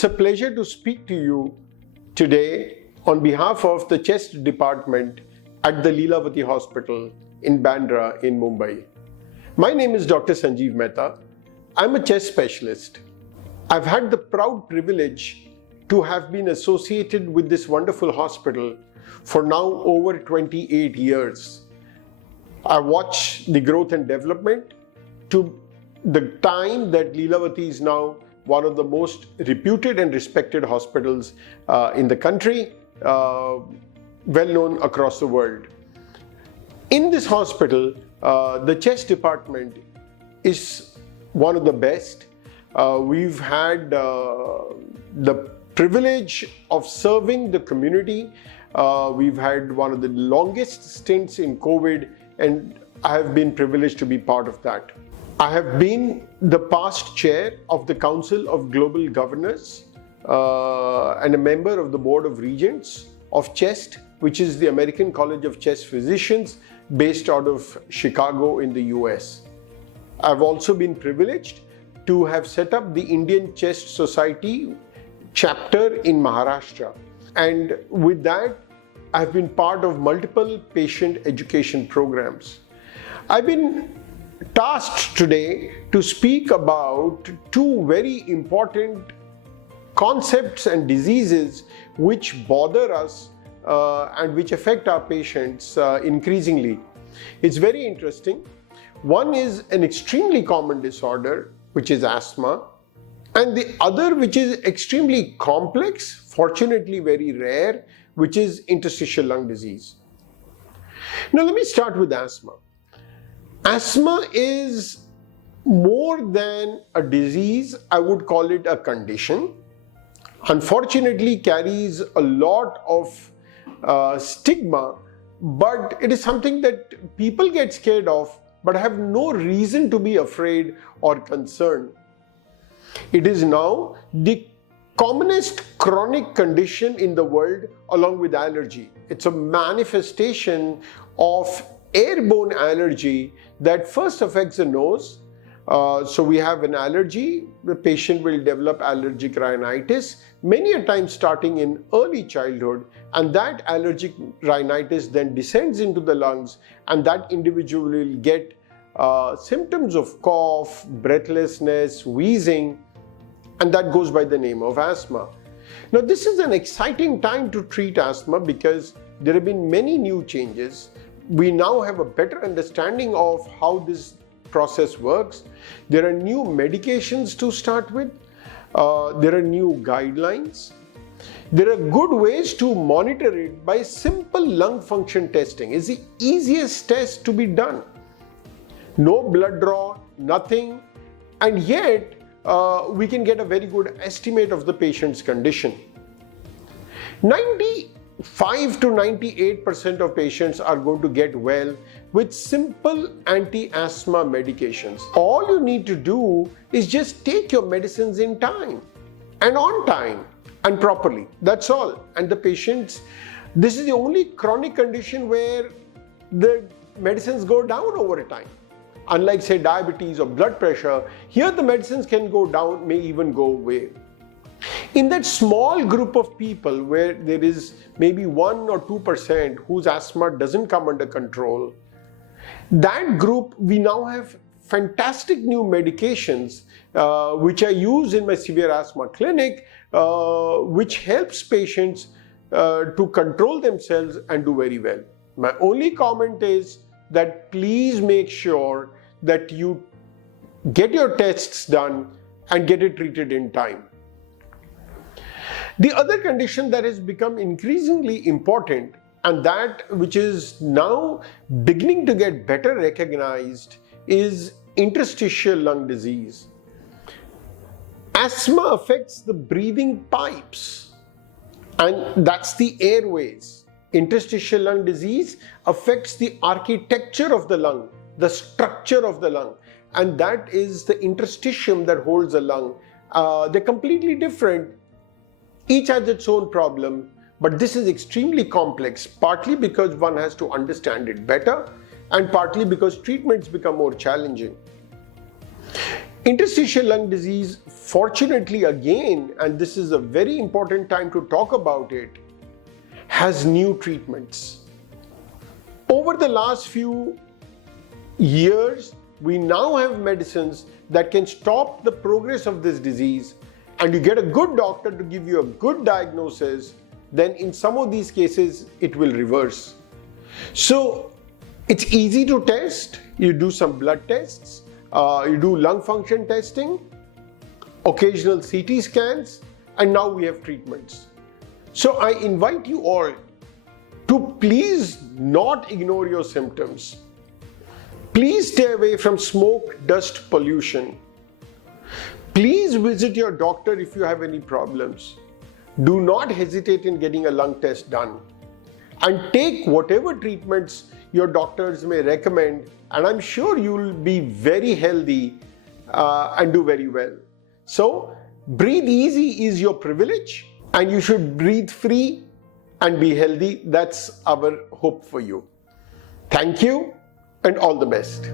It's a pleasure to speak to you today on behalf of the chest department at the Lilavati Hospital in Bandra in Mumbai. My name is Dr. Sanjeev Mehta. I'm a chest specialist. I've had the proud privilege to have been associated with this wonderful hospital for now over 28 years. I watch the growth and development to the time that Lilavati is now one of the most reputed and respected hospitals in the country, well known across the world. In this hospital, the chest department is one of the best. We've had the privilege of serving the community. We've had one of the longest stints in COVID, and I have been privileged to be part of that. I have been the past chair of the Council of Global Governors and a member of the Board of Regents of CHEST, which is the American College of Chest Physicians based out of Chicago in the US. I've also been privileged to have set up the Indian Chest Society chapter in Maharashtra. And with that, I've been part of multiple patient education programs. I've been tasked today to speak about two very important concepts and diseases which bother us and which affect our patients increasingly. It's very interesting. One is an extremely common disorder, which is asthma, and the other, which is extremely complex, fortunately very rare, which is interstitial lung disease. Now let me start with asthma. Asthma is more than a disease. I would call it a condition. Unfortunately, carries a lot of stigma, but it is something that people get scared of but have no reason to be afraid or concerned. It is now the commonest chronic condition in the world along with allergy. It's a manifestation of airborne allergy that first affects the nose. So we have an allergy, the patient will develop allergic rhinitis, many a time starting in early childhood, and that allergic rhinitis then descends into the lungs, and that individual will get symptoms of cough, breathlessness, wheezing, and that goes by the name of asthma. Now this is an exciting time to treat asthma because there have been many new changes. We now have a better understanding of how this process works. There are new medications to start with. There are new guidelines. There are good ways to monitor it by simple lung function testing. It's the easiest test to be done. No blood draw, nothing, and yet we can get a very good estimate of the patient's condition. 95 to 98% of patients are going to get well with simple anti-asthma medications. All you need to do is just take your medicines in time and on time and properly. That's all. And the patients, this is the only chronic condition where the medicines go down over time. Unlike say diabetes or blood pressure, here the medicines can go down, may even go away. In that small group of people where there is maybe 1 or 2% whose asthma doesn't come under control, that group we now have fantastic new medications which I use in my severe asthma clinic, which helps patients to control themselves and do very well. My only comment is that please make sure that you get your tests done and get it treated in time. The other condition that has become increasingly important, and that which is now beginning to get better recognized, is interstitial lung disease. Asthma affects the breathing pipes, and that's the airways. Interstitial lung disease affects the architecture of the lung, the structure of the lung, and that is the interstitium that holds the lung. They're completely different. Each has its own problem, but this is extremely complex, partly because one has to understand it better and partly because treatments become more challenging. Interstitial lung disease, fortunately again, and this is a very important time to talk about it, has new treatments. Over the last few years, we now have medicines that can stop the progress of this disease, and you get a good doctor to give you a good diagnosis, then in some of these cases, it will reverse. So it's easy to test. You do some blood tests, you do lung function testing, occasional CT scans, and now we have treatments. So I invite you all to please not ignore your symptoms. Please stay away from smoke, dust, pollution. Please visit your doctor if you have any problems. Do not hesitate in getting a lung test done. And take whatever treatments your doctors may recommend, and I'm sure you will be very healthy and do very well. So, breathe easy is your privilege, and you should breathe free and be healthy. That's our hope for you. Thank you and all the best.